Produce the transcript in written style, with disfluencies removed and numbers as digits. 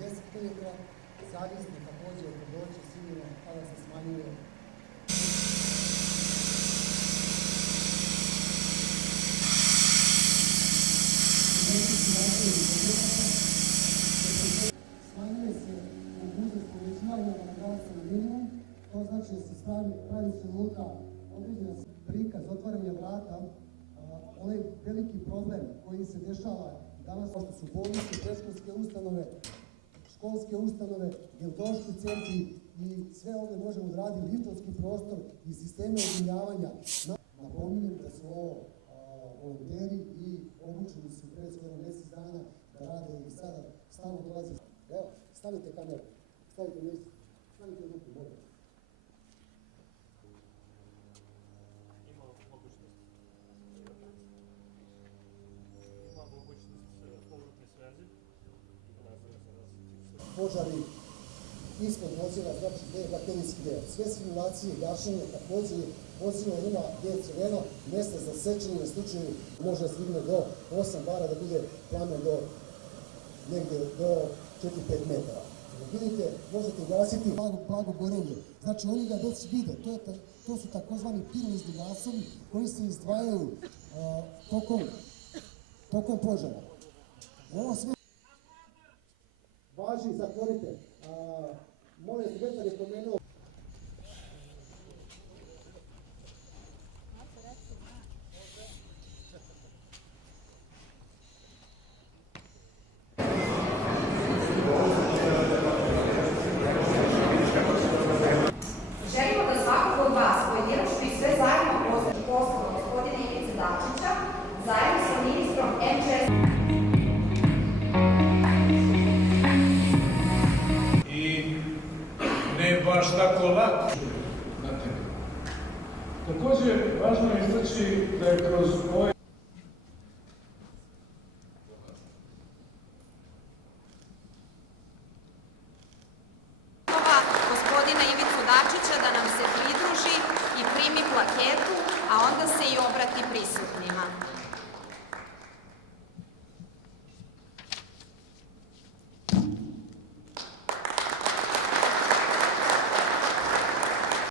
10 ujutro, zavisno također oko doći sigurno kada se smanjuje. Smanjuje se mogućnost povećavanja vatrogasaca na minimum, to znači da se pravi se luka određena prikaz otvaranja vrata. Ovaj veliki problem koji se dešava danas, što su bolnice, predškolske ustanove, školske ustanove, gerontološki centri i sve ovdje možemo da radi liftovski prostor i sisteme odvinjavanja. Napominjem da su ovo volonteri i obučeni su pre skoro mjesec dana da rade i sada stalno dolaze. Evo, stavite kameru, stavite mjesto, stavite ruku, molim. Požari ispod vozila, znači gdje je baterijski deo. Sve simulacije, gašenje, također vozilo ima gdje je crveno, mjesta za sečenje na slučaju može da stigne do 8 bara, da bude plamen do negdje do 4-5 metara. Vidite, možete gasiti blago gorenje. Znači oni ga već vide, to su takozvani pirolizni gasovi koji se izdvajaju tokom požara. Ovo sve važi, zatvorite. Molim se, Vetar je pomenuo. Želimo da svakog od vas pojedinačno i sve zajedno poslamo gospodina Ivice Dačića zajedno sa ministrom MČS. Baš tako lako. Također, važno je istaći da je kroz ovaj gospodina Ivicu Dačića da nam se pridruži i primi plaketu, a onda se i obrati prisutnima.